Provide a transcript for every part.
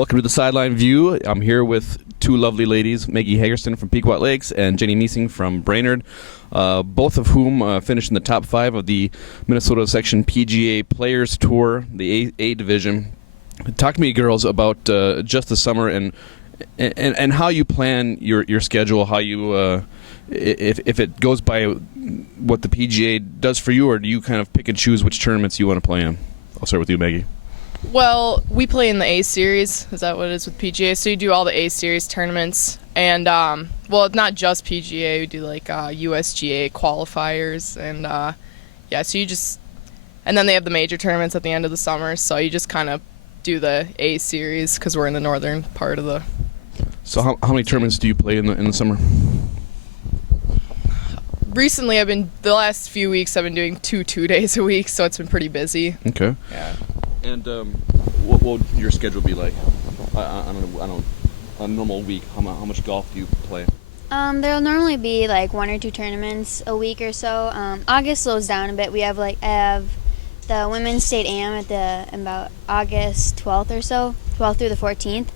Welcome to the Sideline View. I'm here with two lovely ladies, Maggie Heggerston from Pequot Lakes and Jenny Muesings from Brainerd, both of whom finished in the top 5 of the Minnesota Section PGA Players Tour, the A Division. Talk to me, girls, about just the summer and how you plan your schedule, how you if it goes by what the PGA does for you, or do you kind of pick and choose which tournaments you want to play in? I'll start with you, Maggie. Well, we play in the A Series. Is that what it is with PGA? So you do all the A Series tournaments. And, well, not just PGA. We do, like, USGA qualifiers. And, yeah, so you just... And then they have the major tournaments at the end of the summer. So you just kind of do the A Series because we're in the northern part of the... So how many tournaments do you play in the summer? Recently, the last few weeks, I've been doing 2 days a week. So it's been pretty busy. Okay. Yeah. And what will your schedule be like on a normal week? How much golf do you play? There'll normally be like 1 or 2 tournaments a week or so. August slows down a bit. We have the Women's State Am at about August 12th or so, 12th through the 14th.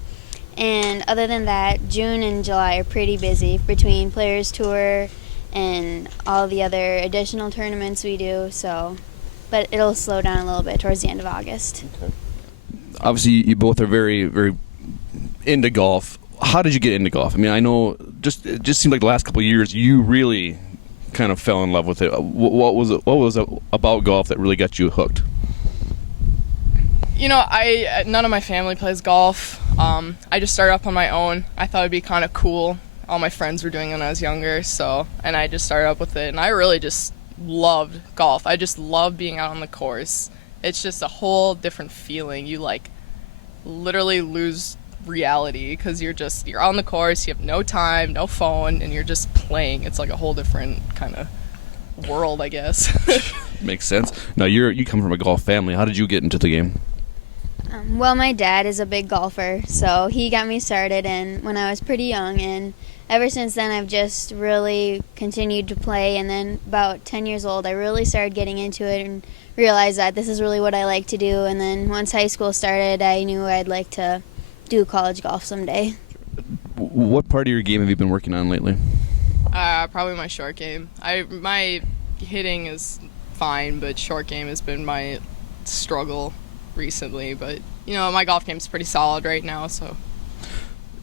And other than that, June and July are pretty busy between Players Tour and all the other additional tournaments we do. So. But it'll slow down a little bit towards the end of August. Okay. Obviously, you both are very, very into golf. How did you get into golf? I mean, I know it just seemed like the last couple of years you really kind of fell in love with it. What was it about golf that really got you hooked? You know, none of my family plays golf. I just started up on my own. I thought it'd be kind of cool. All my friends were doing it when I was younger, and I just started up with it, and I really just loved golf. I just love being out on the course. It's just a whole different feeling. You literally lose reality because you're on the course, you have no time, no phone, and you're just playing. It's like a whole different kind of world, I guess. Makes sense. Now you come from a golf family. How did you get into the game? Well, my dad is a big golfer, so he got me started when I was pretty young, and ever since then I've just really continued to play. And then about 10 years old, I really started getting into it and realized that this is really what I like to do. And then once high school started, I knew I'd like to do college golf someday. What part of your game have you been working on lately? Probably my short game. My hitting is fine, but short game has been my struggle recently. But, you know, my golf game's pretty solid right now, so...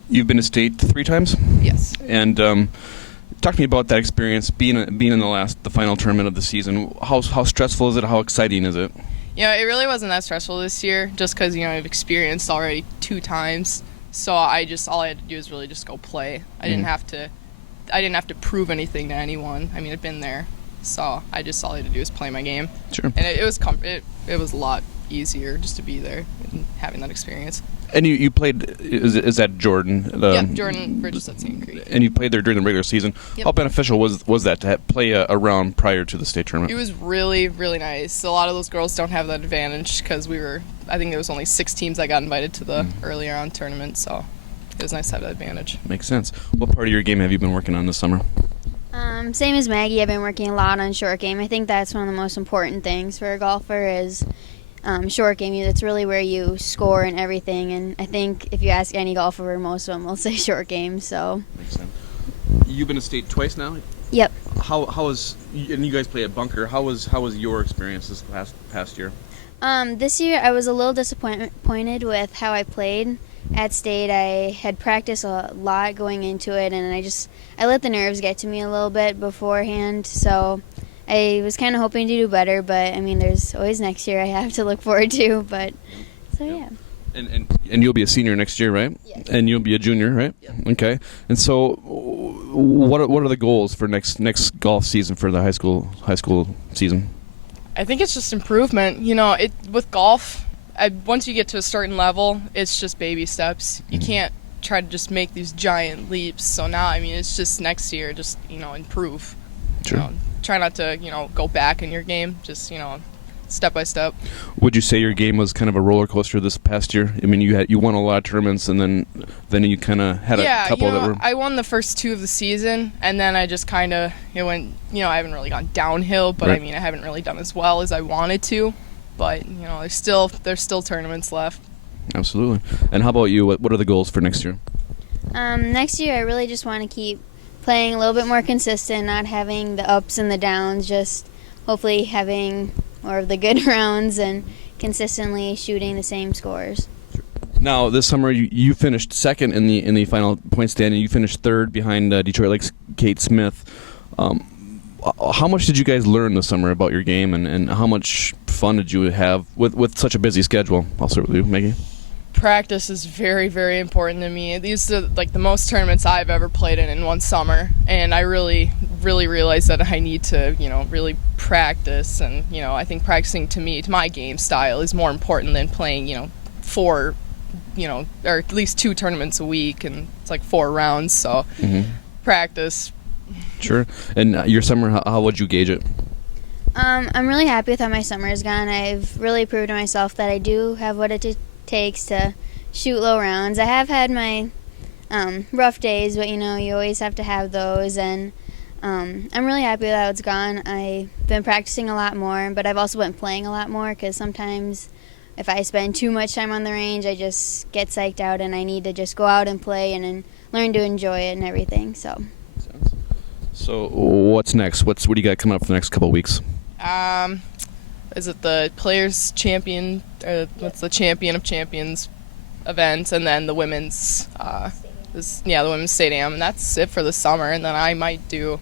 You've been to state 3 times? Yes. And talk to me about that experience, being in the final tournament of the season. How stressful is it? How exciting is it? You know, it really wasn't that stressful this year, just because, you know, I've experienced already 2 times. So all I had to do was really just go play. I didn't have to prove anything to anyone. I mean, I'd been there, so all I had to do was play my game. Sure. And it was a lot easier just to be there and having that experience. And you played, is that Jordan? Yeah, Jordan Bridges at St. Creek. And you played there during the regular season. Yep. How beneficial was that to play a round prior to the state tournament? It was really, really nice. A lot of those girls don't have that advantage because I think there was only 6 teams that got invited to the earlier on tournament, so it was nice to have that advantage. Makes sense. What part of your game have you been working on this summer? Same as Maggie, I've been working a lot on short game. I think that's one of the most important things for a golfer is short game. That's really where you score and everything. And I think if you ask any golfer, most of them will say short game. So makes sense. You've been to state twice now. Yep. How was and you guys play at Bunker? How was your experience this past year? This year I was a little disappointed with how I played at state. I had practiced a lot going into it, and I let the nerves get to me a little bit beforehand. So I was kind of hoping to do better, but I mean, there's always next year I have to look forward to. But so yeah. And you'll be a senior next year, right? Yes. And you'll be a junior, right? Yep. Okay. And so, what are the goals for next golf season for the high school season? I think it's just improvement. You know, with golf, once you get to a certain level, it's just baby steps. You can't try to just make these giant leaps. So now, I mean, it's just next year, just, you know, improve. Sure. You know, try not to, you know, go back in your game. Just, you know, step by step. Would you say your game was kind of a roller coaster this past year? I mean, you won a lot of tournaments, and then you kind of had a couple you know, that were. I won the first 2 of the season, and then I just kind of went. You know, I haven't really gone downhill, but right. I mean, I haven't really done as well as I wanted to. But you know, there's still tournaments left. Absolutely. And how about you? What are the goals for next year? Next year, I really just want to keep playing a little bit more consistent, not having the ups and the downs, just hopefully having more of the good rounds and consistently shooting the same scores. Now, this summer you finished second in the final point standing. You finished third behind Detroit Lakes' Kate Smith. How much did you guys learn this summer about your game, and how much fun did you have with such a busy schedule? I'll start with you, Maggie. Practice is very, very important to me. These are like the most tournaments I've ever played in one summer, and I really realized that I need to, really practice. And I think practicing to my game style is more important than playing, 4, or at least 2 tournaments a week, and it's like 4 rounds. So practice. Sure. And your summer, how would you gauge it? I'm really happy with how my summer has gone. I've really proved to myself that I do have what it takes to shoot low rounds. I have had my rough days, but you always have to have those, and I'm really happy with how it's gone. I've been practicing a lot more, but I've also been playing a lot more, because sometimes if I spend too much time on the range, I just get psyched out, and I need to just go out and play and learn to enjoy it and everything. So what's next? What do you got coming up for the next couple of weeks? Is it the Players Champion? What's the Champion of Champions event, and then the women's, the women's state am, and that's it for the summer. And then I might do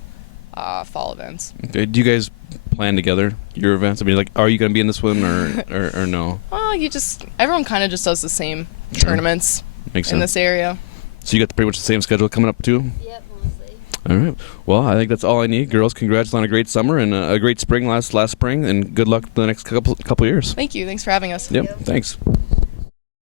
fall events. Okay. Do you guys plan together your events? I mean, like, are you going to be in this one or no? Well, everyone kind of just does the same tournaments Makes in sense. this area. So you got pretty much the same schedule coming up too? Yep, mostly. All right. Well, I think that's all I need. Girls, congrats on a great summer and a great spring last spring, and good luck the next couple years. Thank you. Thanks for having us. Yep. Thanks.